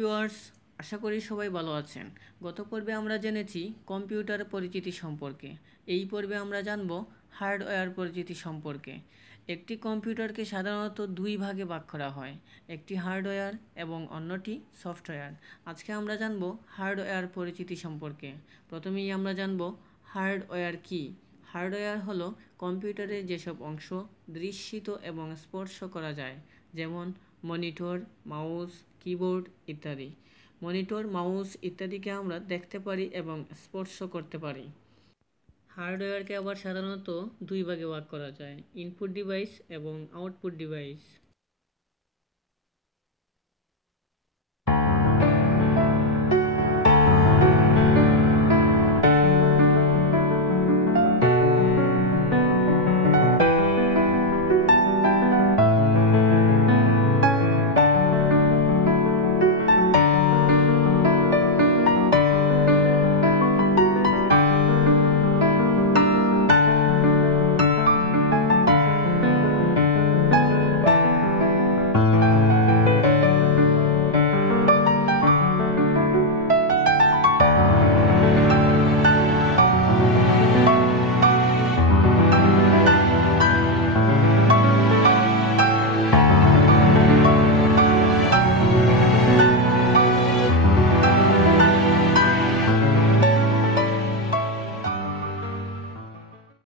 Viewers, আশা করি সবাই ভালো আছেন। গত পর্বে আমরা জেনেছি কম্পিউটার পরিচিতি সম্পর্কে। এই পর্বে আমরা জানব হার্ডওয়্যার পরিচিতি সম্পর্কে। একটি কম্পিউটারকে সাধারণত দুই ভাগে ভাগ করা হয়, একটি হার্ডওয়্যার এবং অন্যটি সফটওয়্যার। আজকে আমরা জানব হার্ডওয়্যার পরিচিতি সম্পর্কে। প্রথমেই আমরা জানব হার্ডওয়্যার কী। হার্ডওয়্যার হলো কম্পিউটারের যেসব অংশ দৃশ্যিত এবং স্পর্শ করা যায়, যেমন মনিটর, মাউস, কিবোর্ড ইত্যাদি। মনিটর, মাউস ইত্যাদিকে আমরা দেখতে পারি এবং স্পর্শ করতে পারি। হার্ডওয়্যারকে আবার সাধারণত দুই ভাগে ভাগ করা যায়, ইনপুট ডিভাইস এবং আউটপুট ডিভাইস।